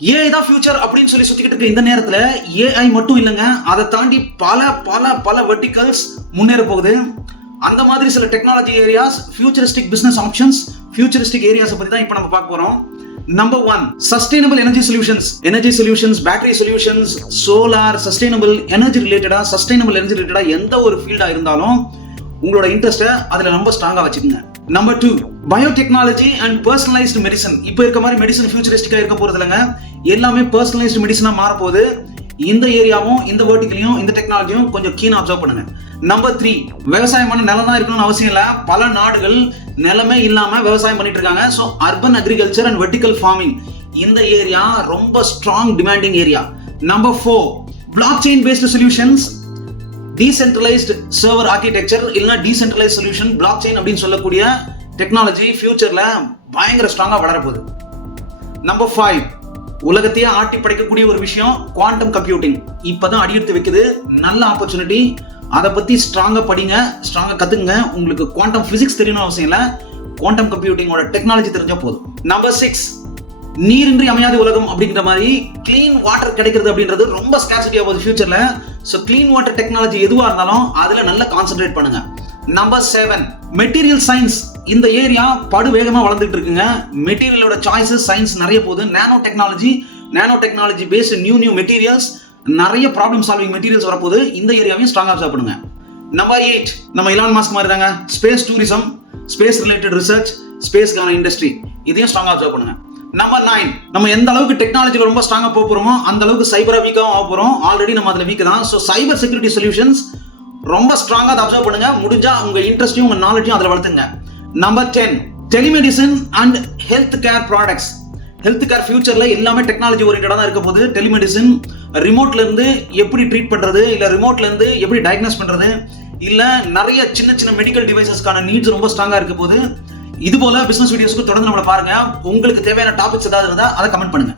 AI தான் future அப்படின்னு சொல்லி சுத்திக்கிட்டு இருக்க இந்த நேரத்துல ஏஐ மட்டும் இல்லைங்க, அதை தாண்டி பல பல பல வெர்டிகல்ஸ் முன்னேற போகுது. அந்த மாதிரி சில technology areas, futuristic business options, futuristic areas பத்தி தான் இப்போ நம்ம பார்க்க போறோம். Number 1, sustainable energy solutions, battery solutions, solar, sustainable energy ரிலேட்டடா எந்த ஒரு ஃபீல்டா இருந்தாலும் உங்களோட இன்ட்ரெஸ்ட்டை அதுல ரொம்ப ஸ்ட்ராங்கா வச்சுக்கோங்க. Number 2, biotechnology and personalised medicine. இப்போ இருக்க மாதிரி மெடிசன் ஃபியூச்சரிஸ்டிக்கா இருக்க போறது இல்லைங்க, எல்லாமே பர்சனலைஸ்டு மெடிசனா மாற போகுது. இந்த ஏரியாவும் இந்த வெர்டிகலையும் இந்த டெக்னாலஜியும் கொஞ்சம் கீனா அப்சர்வ் பண்ணுங்க. நம்பர் 3, விவசாயமான நிலம் தான் இருக்கணும்னு அவசியம் இல்லை. பல நாடுகள் நிலமே இல்லாம விவசாயம் பண்ணிட்டு இருக்காங்க. So urban agriculture and vertical farming, இந்த ஏரியா ரொம்ப strong demanding area. Number 4, block chain based solutions, decentralised server architecture இல்லைன்னா டீசென்ட்ரலைஸ்ட் சொல்யூஷன், பிளாக் செயின் அப்படின்னு சொல்லக்கூடிய டெக்னாலஜி ஃபியூச்சர்ல பயங்கர ஸ்ட்ராங்கா வளர போகுது. நம்பர் 5, உலகத்தையே ஆட்டி படைக்கக்கூடிய ஒரு விஷயம் குவாண்டம் கம்ப்யூட்டிங். இப்பதான் அடியெடுத்து வைக்குது, நல்ல ஆப்பர்ச்சுனிட்டி. அதை பத்தி ஸ்ட்ராங்கா படிங்க, ஸ்ட்ராங்கா கத்துக்குங்க. உங்களுக்கு குவாண்டம் பிசிக்ஸ் தெரியணும் அவசியம் இல்லை, குவாண்டம் கம்ப்யூட்டிங்கோட டெக்னாலஜி தெரிஞ்சா போதும். நம்பர் 6, நீரின்றி அமையாத உலகம் அப்படிங்கிற மாதிரி கிளீன் வாட்டர் கிடைக்கிறது அப்படின்றது ரொம்ப ஸ்கார்சிட்டியா போகுது ஃபியூச்சர்ல. ஸோ கிளீன் வாட்டர் டெக்னாலஜி எதுவா இருந்தாலும் அதுல நல்லா கான்சென்ட்ரேட் பண்ணுங்க. Number 7, material science. இந்த ஏரியா படு வேகமா வளர்ந்துட்டு இருக்குங்க. மெட்டீரியலோட சாய்ஸஸ் சயின்ஸ் நிறைய போகுது. Nano technology paste new materials, நிறைய ப்ராப்ளம் சால்விங் மெட்டீரியல்ஸ் வரப்போகுது. இந்த ஏரியாவையும் ஸ்ட்ராங்கா அப்சர்வ் பண்ணுங்க. நம்பர் 8, நம்ம இலான் மாஸ்க் மாதிரி தாங்க, space tourism, space related research, ஸ்பேஸ்க்கான இண்டஸ்ட்ரி, இதையும் ஸ்ட்ராங்கா அப்சர்வ் பண்ணுங்க. நம்பர் 9, நம்ம எந்த அளவுக்கு டெக்னாலஜில ரொம்ப ஸ்ட்ராங்கா போறோமோ அந்த அளவுக்கு சைபரா வீக்காவும் ஆக போறோம். ஆல்ரெடி நம்ம அதுல வீக் தான். ஸோ சைபர் செக்யூரிட்டி சொல்யூஷன்ஸ் ரொம்ப ஸ்ட்ராங்கா அதை அப்சர்வ் பண்ணுங்க. முடிஞ்சா உங்க இன்ட்ரெஸ்டையும் உங்க நாலேஜையும் அதில் வளர்த்துங்க. Number 10, telemedicine and health care products. Health care ஃபியூச்சர்ல எல்லாமே டெக்னாலஜி ஓரியன்டா தான் இருக்க போகுது. டெலிமெடிசன், ரிமோட்ல இருந்து எப்படி ட்ரீட் பண்றது, இல்ல ரிமோட்ல இருந்து எப்படி டயக்னோஸ் பண்றது, இல்ல நிறைய சின்ன மெடிக்கல் டிவைசஸ்க்கான நீட்ஸ் ரொம்ப ஸ்ட்ராங்கா இருக்க போகுது. இது போல பிசினஸ் வீடியோஸ்க்கு தொடர்ந்து நம்மளை பாருங்க. உங்களுக்கு தேவையான டாபிக்ஸ் ஏதாவது இருந்தா அதை கமெண்ட் பண்ணுங்க.